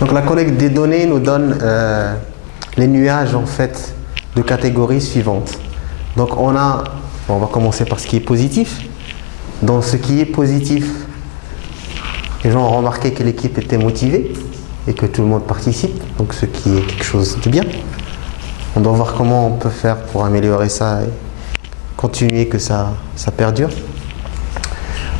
Donc la collecte des données nous donne les nuages en fait de catégories suivantes. Donc on va commencer par ce qui est positif. Dans ce qui est positif, les gens ont remarqué que l'équipe était motivée et que tout le monde participe, donc ce qui est quelque chose de bien. On doit voir comment on peut faire pour améliorer ça et continuer que ça perdure.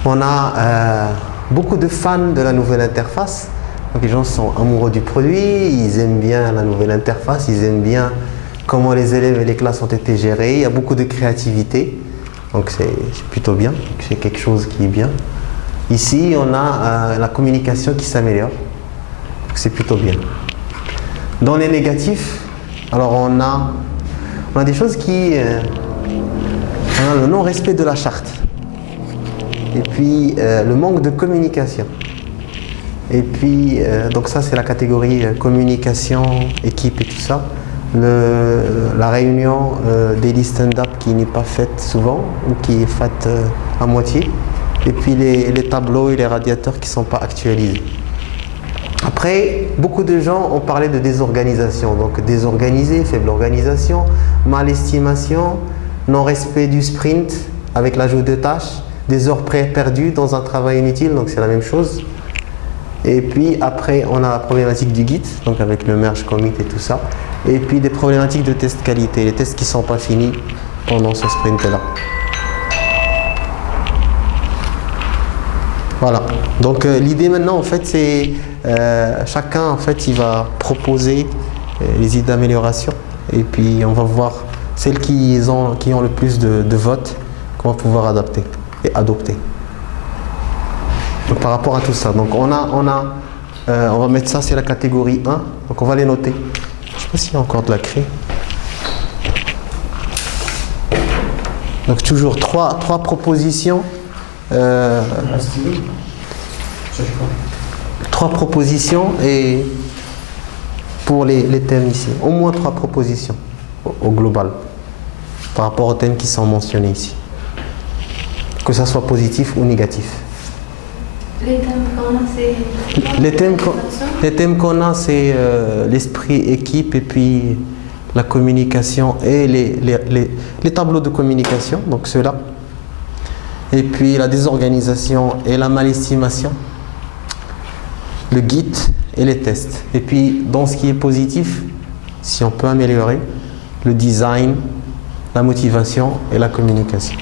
On a beaucoup de fans de la nouvelle interface. Donc les gens sont amoureux du produit, ils aiment bien la nouvelle interface, ils aiment bien comment les élèves et les classes ont été gérés. Il y a beaucoup de créativité, donc c'est plutôt bien, c'est quelque chose qui est bien. Ici, on a la communication qui s'améliore, c'est plutôt bien. Dans les négatifs, alors on a des choses qui... on a le non-respect de la charte, et puis le manque de communication. Et puis, donc ça c'est la catégorie communication, équipe et tout ça. La réunion daily stand-up qui n'est pas faite souvent ou qui est faite à moitié. Et puis les tableaux et les radiateurs qui ne sont pas actualisés. Après, beaucoup de gens ont parlé de désorganisation. Donc désorganisé, faible organisation, mal estimation, non-respect du sprint avec l'ajout de tâches, des heures perdues dans un travail inutile, donc c'est la même chose. Et puis après, on a la problématique du Git, donc avec le merge commit et tout ça. Et puis des problématiques de test qualité, les tests qui ne sont pas finis pendant ce sprint-là. Voilà. Donc l'idée maintenant, en fait, c'est chacun, en fait, il va proposer les idées d'amélioration. Et puis on va voir celles qui ont le plus de votes qu'on va pouvoir adapter et adopter. Donc, par rapport à tout ça, donc on va mettre ça, c'est la catégorie 1, donc on va les noter. Je ne sais pas s'il y a encore de la craie. Donc toujours trois propositions. Trois propositions et pour les thèmes ici. Au moins 3 propositions au global par rapport aux thèmes qui sont mentionnés ici. Que ça soit positif ou négatif. Les thèmes qu'on a, c'est... Les thèmes qu'on a, c'est l'esprit équipe et puis la communication et les tableaux de communication, donc ceux-là. Et puis la désorganisation et la malestimation, le Git et les tests. Et puis dans ce qui est positif, si on peut améliorer, le design, la motivation et la communication.